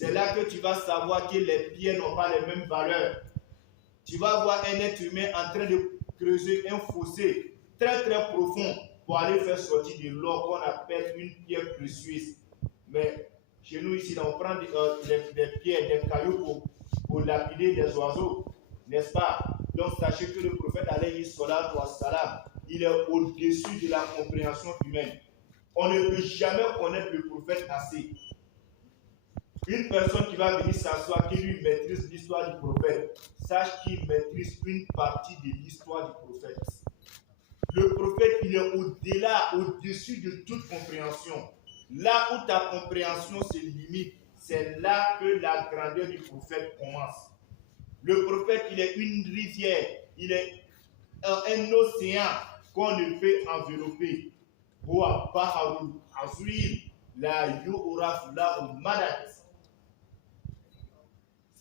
C'est là que tu vas savoir que les pierres n'ont pas les mêmes valeurs. Tu vas voir un être humain en train de creuser un fossé très très profond pour aller faire sortir de l'or qu'on appelle une pierre précieuse. Mais chez nous ici, on prend des pierres, des cailloux pour lapider des oiseaux, n'est-ce pas? Donc sachez que le prophète alayhi salatu wassalam, il est au-dessus de la compréhension humaine. On ne peut jamais connaître le prophète assez. Une personne qui va venir s'asseoir, qui lui maîtrise l'histoire du prophète, sache qu'il maîtrise une partie de l'histoire du prophète. Le prophète, il est au-delà, au-dessus de toute compréhension. Là où ta compréhension se limite, c'est là que la grandeur du prophète commence. Le prophète, il est une rivière, il est un océan qu'on ne peut envelopper.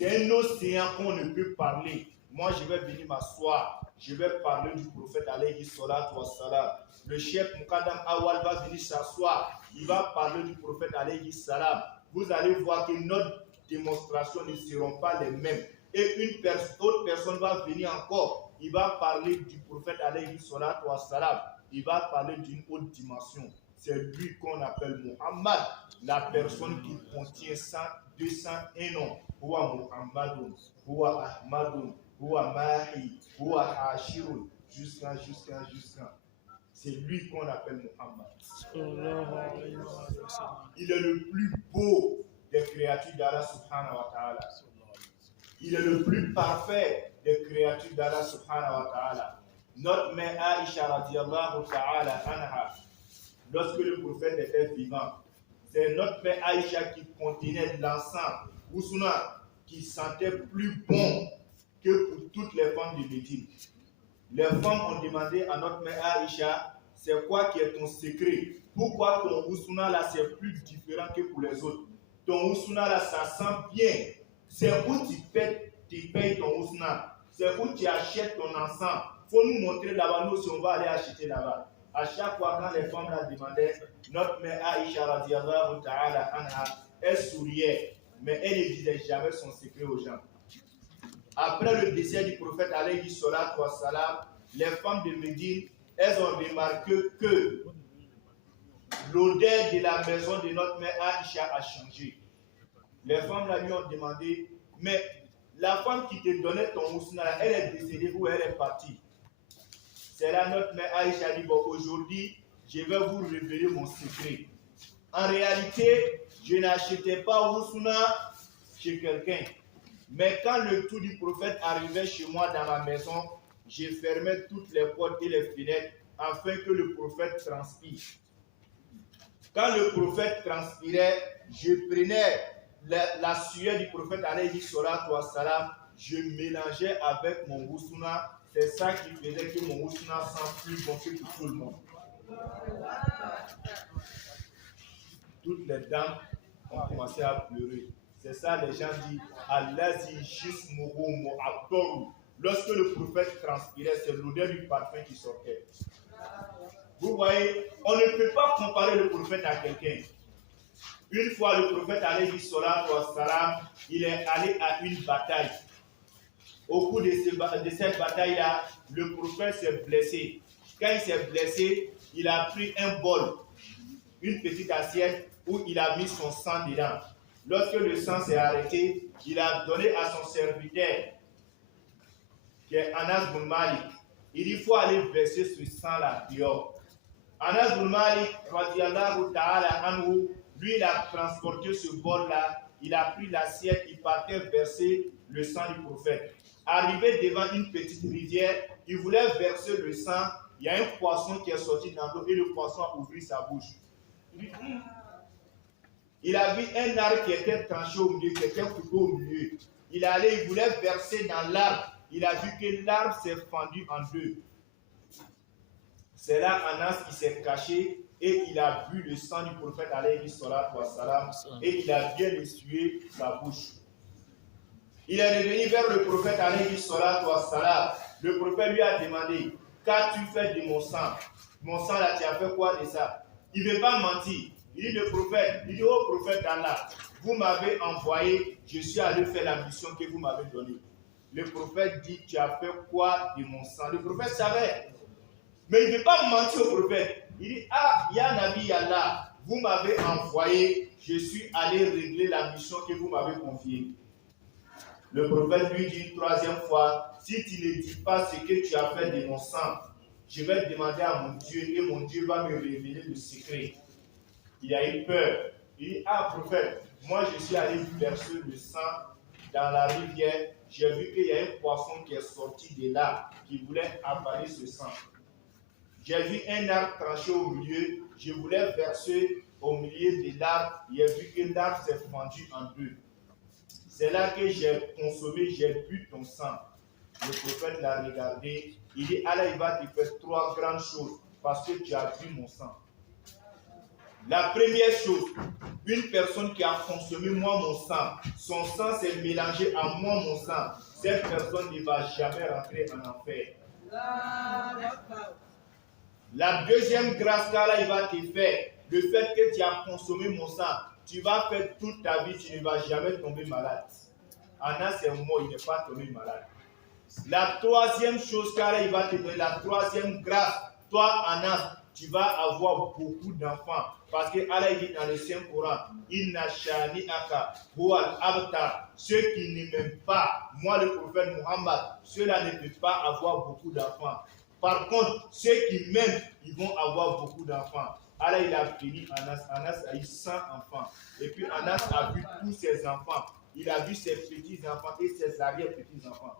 C'est un océan qu'on ne peut parler. Moi, je vais venir m'asseoir. Je vais parler du prophète alayhi salatu wassalam. Le chef Moukadam Awal va venir s'asseoir. Il va parler du prophète alayhi salam. Vous allez voir que notre démonstration ne seront pas les mêmes. Et autre personne va venir encore. Il va parler du prophète alayhi salatu wassalam. Il va parler d'une autre dimension. C'est lui qu'on appelle Muhammad, la personne qui contient 100, 201 noms. Huwa Muhammadun, Huwa Ahmadun, Huwa Mahi, Huwa Hashirun, jusqu'à. C'est lui qu'on appelle Muhammad. Il est le plus beau des créatures d'Allah subhanahu wa ta'ala. Il est le plus parfait des créatures d'Allah subhanahu wa ta'ala. Notre mère Aïcha radiallahu ta'ala anha, lorsque le prophète était vivant, c'est notre mère Aïcha qui contenait de l'encens, Oussouna, qui sentait plus bon que pour toutes les femmes de Médine. Les femmes ont demandé à notre mère Aïcha, c'est quoi qui est ton secret? Pourquoi ton Oussouna là c'est plus différent que pour les autres? Ton Oussouna là ça sent bien. C'est où tu payes ton Oussouna. C'est où tu achètes ton encens. Il faut nous montrer là-bas, nous si on va aller acheter là-bas. À chaque fois quand les femmes la demandaient, notre mère Aïcha radiallahu ta'ala anha, elle souriait, mais elle ne disait jamais son secret aux gens. Après le décès du prophète alayhi salatu wassalam, les femmes de Médine, elles ont remarqué que l'odeur de la maison de notre mère Aïcha a changé. Les femmes là lui ont demandé, mais la femme qui te donnait ton ousna, elle est décédée ou elle est partie? C'est là notre mère Aïcha dit, bon, aujourd'hui, je vais vous révéler mon secret. En réalité, je n'achetais pas ousna chez quelqu'un. Mais quand le tout du prophète arrivait chez moi dans ma maison, je fermais toutes les portes et les fenêtres afin que le prophète transpire. Quand le prophète transpirait, je prenais la sueur du prophète alayhi salatu wassalam, je mélangeais avec mon ousna. C'est ça qui faisait que mon ousna sent plus bon que pour tout le monde. Toutes les dames ont commencé à pleurer. C'est ça, les gens disent Allazi jismuhu mu'abdoru. Lorsque le prophète transpirait, c'est l'odeur du parfum qui sortait. Vous voyez, on ne peut pas comparer le prophète à quelqu'un. Une fois, le prophète alayhi salatu wassalam, il est allé à une bataille. Au cours de cette bataille-là, le prophète s'est blessé. Quand il s'est blessé, il a pris un bol, une petite assiette où il a mis son sang dedans. Lorsque le sang s'est arrêté, il a donné à son serviteur, qui est Anas bin Malik. Il dit, il faut aller verser ce sang-là dehors. Anas bin Malik, radiallahu ta'ala anhu, lui, il a transporté ce bol-là, il a pris l'assiette, il partait verser le sang du prophète. Arrivé devant une petite rivière, il voulait verser le sang, il y a un poisson qui est sorti dans l'eau et le poisson a ouvert sa bouche. Il a vu un arbre qui était tranché au milieu, qui était coupé au milieu. Il voulait verser dans l'arbre. Il a vu que l'arbre s'est fendu en deux. C'est là Anas qui s'est caché et il a bu le sang du prophète alayhi salatu wassalam et il a bien essuyé sa bouche. Il est revenu vers le prophète alayhi salatu wassalam. Le prophète lui a demandé, qu'as-tu fait de mon sang? Mon sang là, tu as fait quoi de ça? Il ne veut pas mentir. Il dit le prophète, il dit au prophète d'Allah, vous m'avez envoyé, je suis allé faire la mission que vous m'avez donnée. Le prophète dit, tu as fait quoi de mon sang? Le prophète savait. Mais il ne veut pas mentir au prophète. Il dit, ah, ya Nabi Allah, vous m'avez envoyé, je suis allé régler la mission que vous m'avez confiée. Le prophète lui dit une troisième fois, si tu ne dis pas ce que tu as fait de mon sang, je vais demander à mon Dieu et mon Dieu va me révéler le secret. Il a eu peur. Il dit, ah prophète, moi je suis allé verser le sang dans la rivière. J'ai vu qu'il y a un poisson qui est sorti de là, qui voulait avaler ce sang. J'ai vu un arbre tranché au milieu, je voulais verser au milieu de l'arbre, j'ai vu que l'arbre s'est fendu en deux. C'est là que j'ai consommé, j'ai bu ton sang. Le prophète l'a regardé, il dit, Allah, il va te faire trois grandes choses parce que tu as bu mon sang. La première chose, une personne qui a consommé moi mon sang, son sang s'est mélangé à moi mon sang, cette personne ne va jamais rentrer en enfer. La deuxième grâce qu'Allah il va te faire, le fait que tu as consommé mon sang, tu vas faire toute ta vie, tu ne vas jamais tomber malade. Anas est mort, il n'est pas tombé malade. La troisième chose qu'Allah il va te donner, la troisième grâce, toi Anas, tu vas avoir beaucoup d'enfants. Parce que Allah dit dans le Saint-Coran, Inna shani aka huwal abtar. Ceux qui ne m'aiment pas, moi le prophète Muhammad, ceux-là ne peuvent pas avoir beaucoup d'enfants. Par contre, ceux qui m'aiment, ils vont avoir beaucoup d'enfants. Allah il a béni Anas. Anas a eu 100 enfants. Et puis Anas a vu tous ses enfants. Il a vu ses petits-enfants et ses arrière-petits-enfants.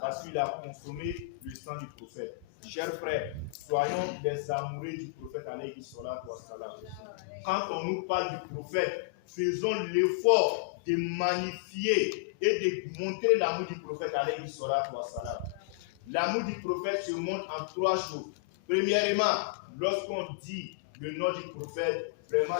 Parce qu'il a consommé le sang du prophète. Chers frères, soyons des amoureux du prophète alayhi salatu wa salam. Quand on nous parle du prophète, faisons l'effort de magnifier et de montrer l'amour du prophète alayhi salatu wa salam. L'amour du prophète se montre en trois choses. Premièrement, lorsqu'on dit le nom du prophète, vraiment,